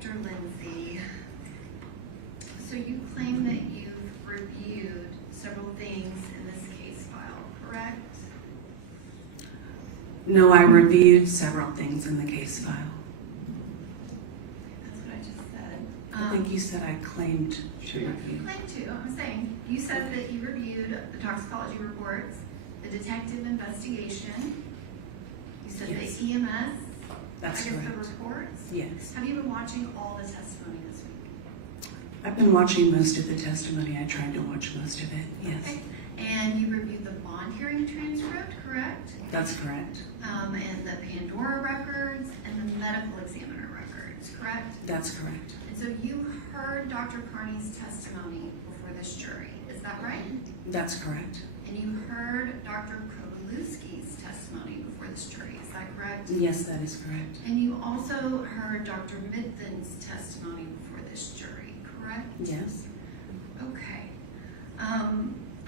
Dr. Lindsay, so you claim that you've reviewed several things in this case file, correct? No, I reviewed several things in the case file. That's what I just said. I think you said I claimed to You review. claim to. I'm saying you said that you reviewed the toxicology reports, the detective investigation. You said Yes. the EMS. That's the correct. reports. Yes. Have you been watching all the testimony this week? I've been watching most of the testimony. I tried to watch most of it. Yes. Okay. And you reviewed the bond hearing transcript, correct? That's correct. And the Pandora records and the medical examiner records, correct? That's correct. And so you heard Dr. Carney's testimony before this jury, is that right? That's correct. And you heard Dr. Kowalewski's testimony before this jury, is that correct? Yes, that is correct. And you also heard Dr. Midthen's testimony before this jury, correct? Yes. Okay.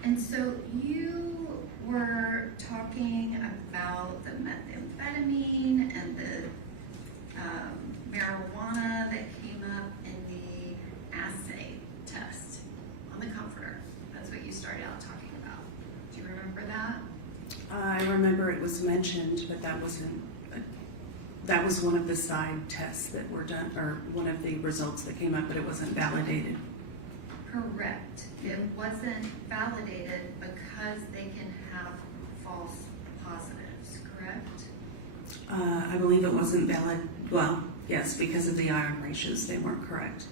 And so you were talking about the methamphetamine and the marijuana that came up in the assay test on the comforter. That's what you started out talking about. Do you remember that? I remember it was mentioned, but that was one of the side tests that were done, or one of the results that came up, but it wasn't validated. Correct. It wasn't validated because they can have false positives, correct? I believe it wasn't valid. Well, yes, because of the iron ratios, they weren't correct.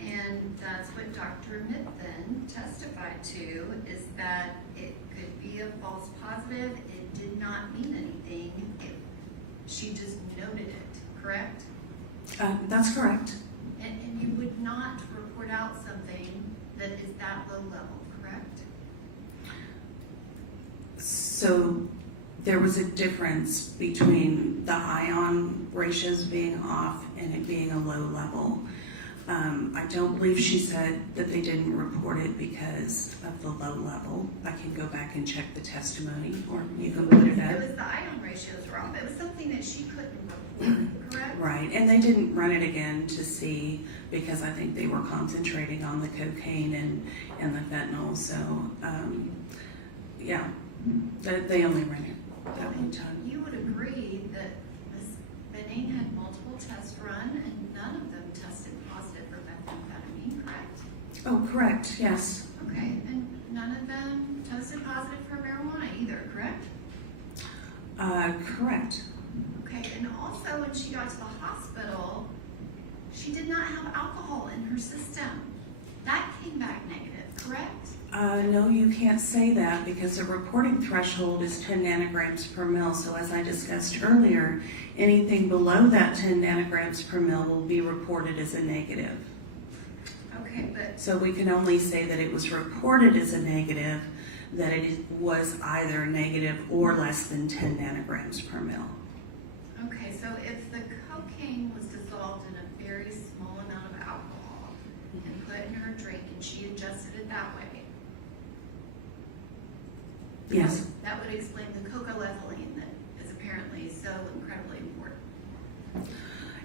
And that's what Dr. Midthen testified to, is that it could be a false positive. It did not mean anything. She just noted it, correct? That's correct. And you would not report out something that is that low level, correct? So there was a difference between the ion ratios being off and it being a low level. I don't believe she said that they didn't report it because of the low level. I can go back and check the testimony, or you can put it It up. was the ion ratios were off. It was something that she couldn't report, correct? Right, and they didn't run it again to see, because I think they were concentrating on the cocaine and the fentanyl. So, yeah, they only ran it that one time. You would agree that Ms. Benning had multiple tests run and none of them tested positive for methamphetamine, correct? Oh, correct, yes. Okay, and none of them tested positive for marijuana either, correct? Correct. Okay, and also when she got to the hospital, she did not have alcohol in her system. That came back negative, correct? No, you can't say that because the reporting threshold is 10 nanograms per mil. So as I discussed earlier, anything below that 10 nanograms per mil will be reported as a negative. Okay, but So we can only say that it was reported as a negative, that it was either negative or less than 10 nanograms per mil. okay, so if the cocaine was dissolved in a very small amount of alcohol and put in her drink and she ingested it that way, Yes. that would explain the cocoethylene that is apparently so incredibly important.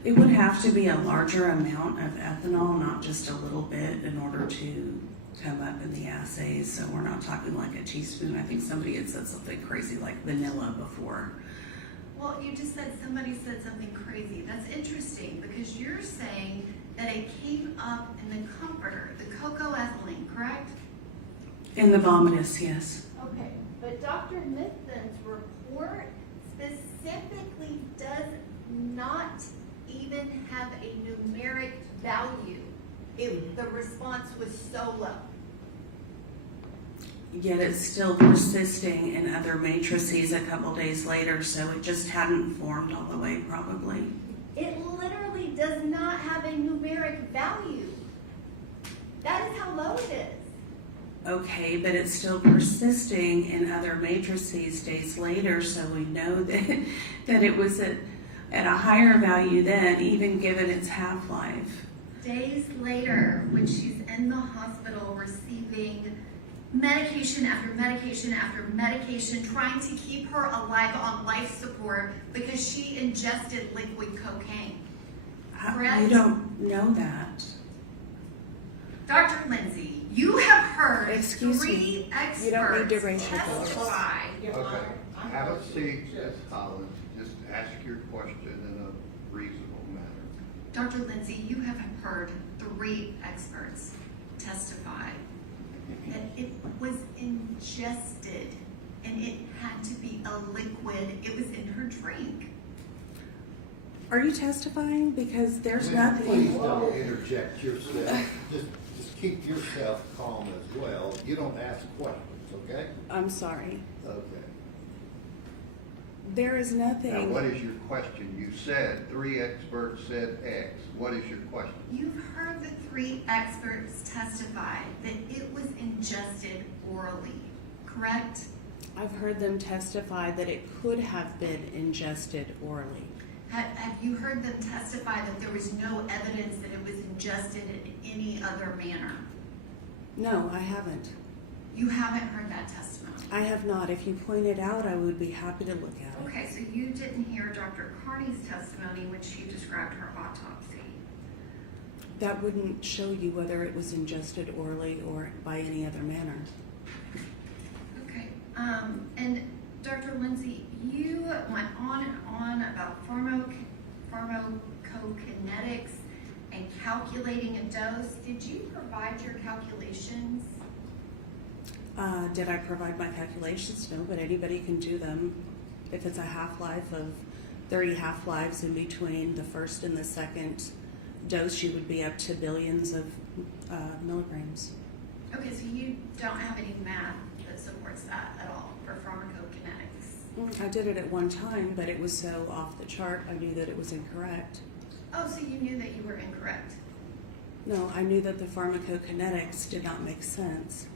It would have to be a larger amount of ethanol, not just a little bit, in order to come up in the assays. So we're not talking like a teaspoon. I think somebody had said something crazy like vanilla before. Well, you just said somebody said something crazy. That's interesting because you're saying that it came up in the comforter, the cocoethylene, correct? In the vomitus, yes. Okay, but Dr. Midthen's report specifically does not even have a numeric value if the response was so low. Yet it's still persisting in other matrices a couple days later, so it just hadn't formed all the way probably. It literally does not have a numeric value. That is how low it is. Okay, but it's still persisting in other matrices days later, so we know that it was at a higher value then, even given its half-life. Days later, when she's in the hospital receiving medication after medication after medication, trying to keep her alive on life support because she ingested liquid cocaine. correct? You don't know that. Dr. Lindsay, you have heard Excuse three me. experts You don't need to raise your voice. testify. Okay, have a seat, Ms. Collins, just ask your question in a reasonable manner. Dr. Lindsay, you have heard three experts testify that it was ingested and it had to be a liquid. It was in her drink. Are you testifying? Because there's Please nothing. don't interject yourself. Just keep yourself calm as well. You don't ask questions, okay? I'm sorry. Okay. There is Now, nothing. what is your question? You said three experts said X. What is your question? You've heard the three experts testify that it was ingested orally, correct? I've heard them testify that it could have been ingested orally. Have you heard them testify that there was no evidence that it was ingested in any other manner? No, I haven't. You haven't heard that testimony? I have not. If you point it out, I would be happy to look at it. Okay, so you didn't hear Dr. Carney's testimony when she described her autopsy. That wouldn't show you whether it was ingested orally or by any other manner. Okay, and Dr. Lindsay, you went on and on about pharmacokinetics and calculating a dose. Did you provide your calculations? Did I provide my calculations? No, but anybody can do them. If it's a half-life of 30 half-lives in between the first and the second dose, you would be up to billions of milligrams. Okay, so you don't have any math that supports that at all for pharmacokinetics? I did it at one time, but it was so off the chart, I knew that it was incorrect. Oh, so you knew that you were incorrect? No, I knew that the pharmacokinetics did not make sense.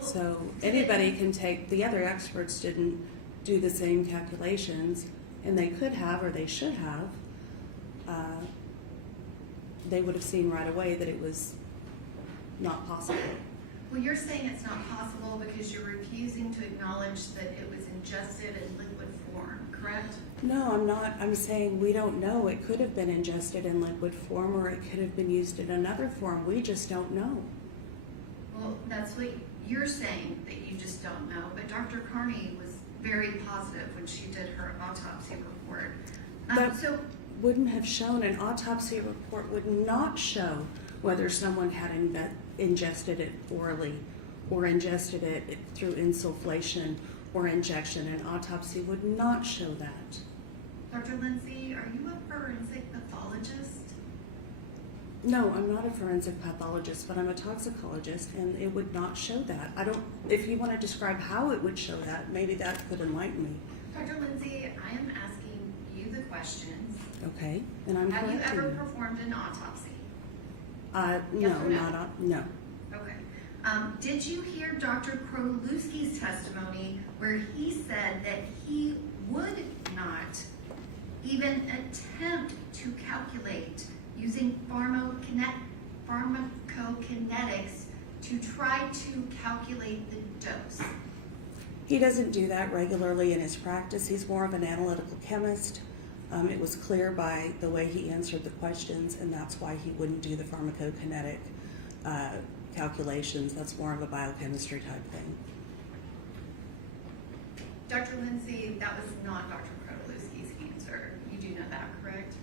Well, So did anybody it- can take, the other experts didn't do the same calculations, and they could have, or they should have. They would have seen right away that it was not possible. Well, you're saying it's not possible because you're refusing to acknowledge that it was ingested in liquid form, correct? No, I'm not. I'm saying we don't know. It could have been ingested in liquid form, or it could have been used in another form. We just don't know. Well, that's what you're saying, that you just don't know, but Dr. Carney was very positive when she did her autopsy report. That- So, Wouldn't have shown, an autopsy report would not show whether someone had ingested it orally or ingested it through insufflation or injection. An autopsy would not show that. Dr. Lindsay, are you a forensic pathologist? No, I'm not a forensic pathologist, but I'm a toxicologist, and it would not show that. If you want to describe how it would show that, maybe that could enlighten me. Dr. Lindsay, I am asking you the questions. Okay, and I'm Have you correcting ever you. performed an autopsy? No, Yes or no? no. Okay. Did you hear Dr. Krolewski's testimony where he said that he would not even attempt to calculate using pharmacokinetics to try to calculate the dose? He doesn't do that regularly in his practice. He's more of an analytical chemist. It was clear by the way he answered the questions, and that's why he wouldn't do the pharmacokinetic calculations. That's more of a biochemistry type thing. Dr. Lindsay, that was not Dr. Krolewski's answer. You do know that, correct?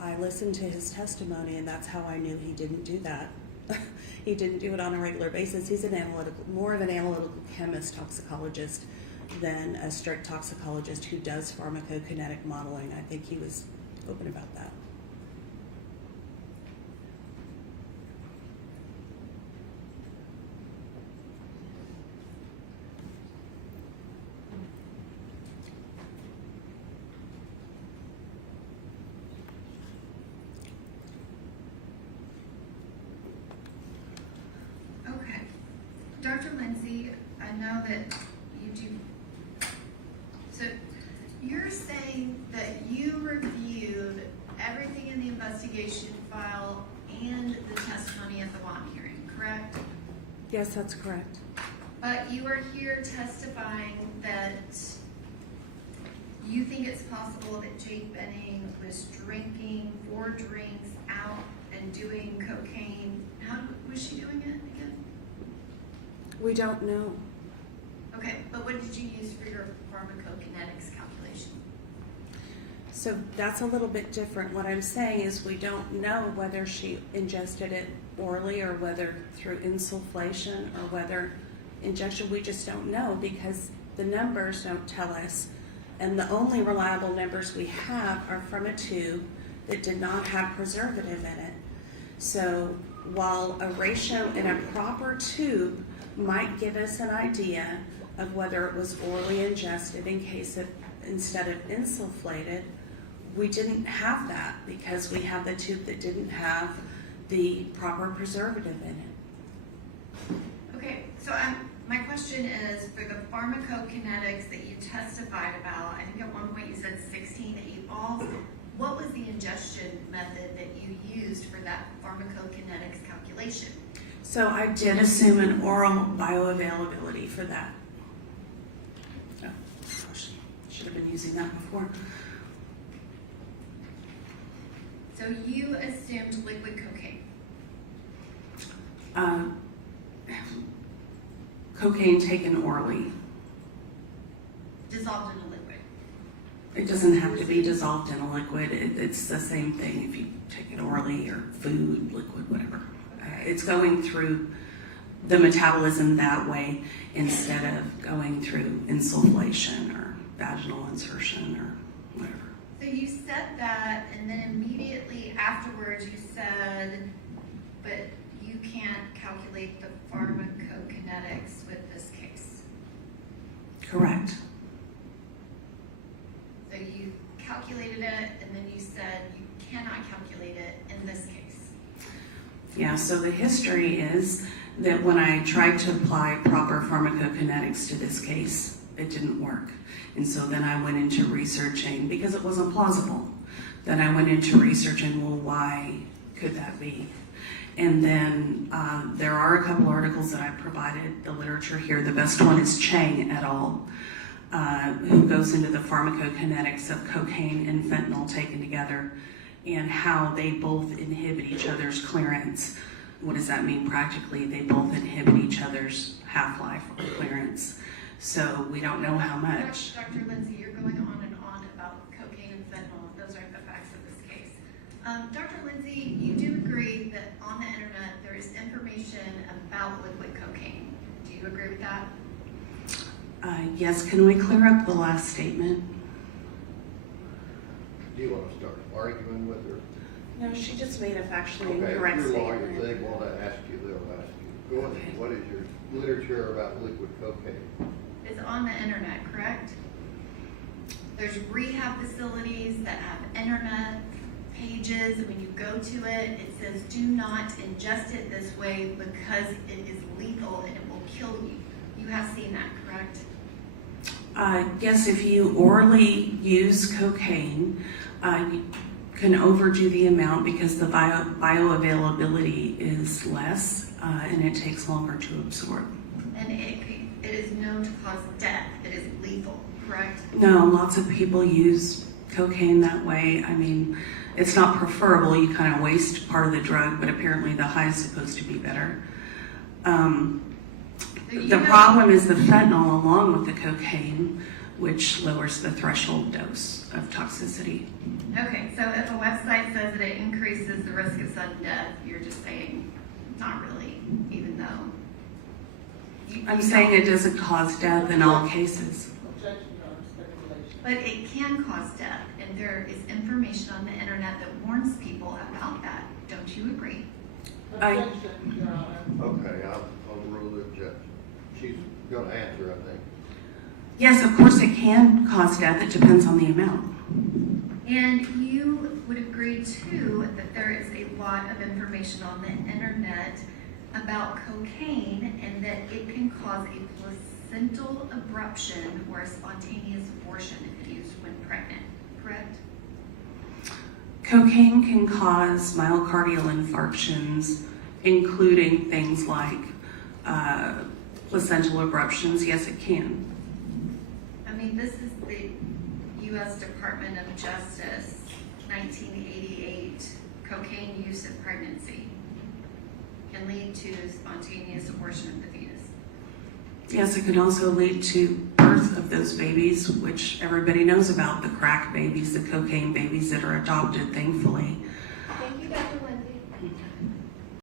I listened to his testimony, and that's how I knew he didn't do that. He didn't do it on a regular basis. He's more of an analytical chemist toxicologist than a strict toxicologist who does pharmacokinetic modeling. I think he was open about that. Okay. Dr. Lindsay, I know that you do. So you're saying that you reviewed everything in the investigation file and the testimony at the bond hearing, correct? Yes, that's correct. But you are here testifying that you think it's possible that Jake Benning was drinking 4 drinks doing cocaine, how was she doing it again? We don't know. Okay, but what did you use for your pharmacokinetics calculation? So that's a little bit different. What I'm saying is we don't know whether she ingested it orally or whether through insufflation or whether injection. We just don't know because the numbers don't tell us. And the only reliable numbers we have are from a tube that did not have preservative in it. So while a ratio in a proper tube might give us an idea of whether it was orally ingested in case it, instead of insufflated, we didn't have that because we have the tube that didn't have the proper preservative in it. Okay, so my question is, for the pharmacokinetics that you testified about, I think at one point you said 16 to 8 balls. What was the ingestion method that you used for that pharmacokinetics calculation? So I did assume an oral bioavailability for that. Oh, gosh, should have been using that before. So you assumed liquid cocaine. Cocaine taken orally. Dissolved in a liquid. It doesn't have to be dissolved in a liquid. It's the same thing if you take it orally or food, liquid, whatever. It's going through the metabolism that way instead of going through insufflation or vaginal insertion or whatever. So you said that, and then immediately afterwards you said, but you can't calculate the pharmacokinetics with this case. Correct. So you calculated it, and then you said you cannot calculate it in this case. Yeah, so the history is that when I tried to apply proper pharmacokinetics to this case, it didn't work. And so then I went into researching, because it wasn't plausible, then I went into researching, well, why could that be? And then there are a couple articles that I provided the literature here. The best one is Chang et al., who goes into the pharmacokinetics of cocaine and fentanyl taken together and how they both inhibit each other's clearance. What does that mean practically? They both inhibit each other's half-life or clearance. So we don't know how much. Dr. Lindsay, you're going on and on about cocaine and fentanyl. Those aren't the facts of this case. Dr. Lindsay, you do agree that on the internet there is information about liquid cocaine. Do you agree with that? Yes, can we clear up the last statement? Do you want to start arguing with her? No, she just made a factually Okay, if incorrect your lawyers, statement. they want to ask you, they'll ask you. Go ahead. Okay. What is your literature about liquid cocaine? It's on the internet, correct? There's rehab facilities that have internet pages. When you go to it, it says do not ingest it this way because it is lethal and it will kill you. You have seen that, correct? Yes, if you orally use cocaine, you can overdo the amount because the bioavailability is less and it takes longer to absorb. And it is known to cause death. It is lethal, correct? No, lots of people use cocaine that way. I mean, it's not preferable. You kind of waste part of the drug, but apparently the high is supposed to be better. The problem is the fentanyl along with the cocaine, which lowers the threshold dose of toxicity. Okay, so if a website says that it increases the risk of sudden death, you're just saying not really, even though. I'm saying it doesn't cause death in all cases. But it can cause death, and there is information on the internet that warns people about that. Don't you agree? Objection, Your Honor. Okay, I'll rule the objection. She's going to answer, I think. Yes, of course it can cause death. It depends on the amount. And you would agree, too, that there is a lot of information on the internet about cocaine and that it can cause a placental abruption or a spontaneous abortion if used when pregnant, correct? Cocaine can cause myocardial infarctions, including things like placental abruptions. Yes, it can. I mean, this is the U.S. Department of Justice 1988 cocaine use in pregnancy can lead to spontaneous abortion of the fetus. Yes, it can also lead to birth of those babies, which everybody knows about, the crack babies, the cocaine babies that are adopted, thankfully. Thank you, Dr. Lindsay.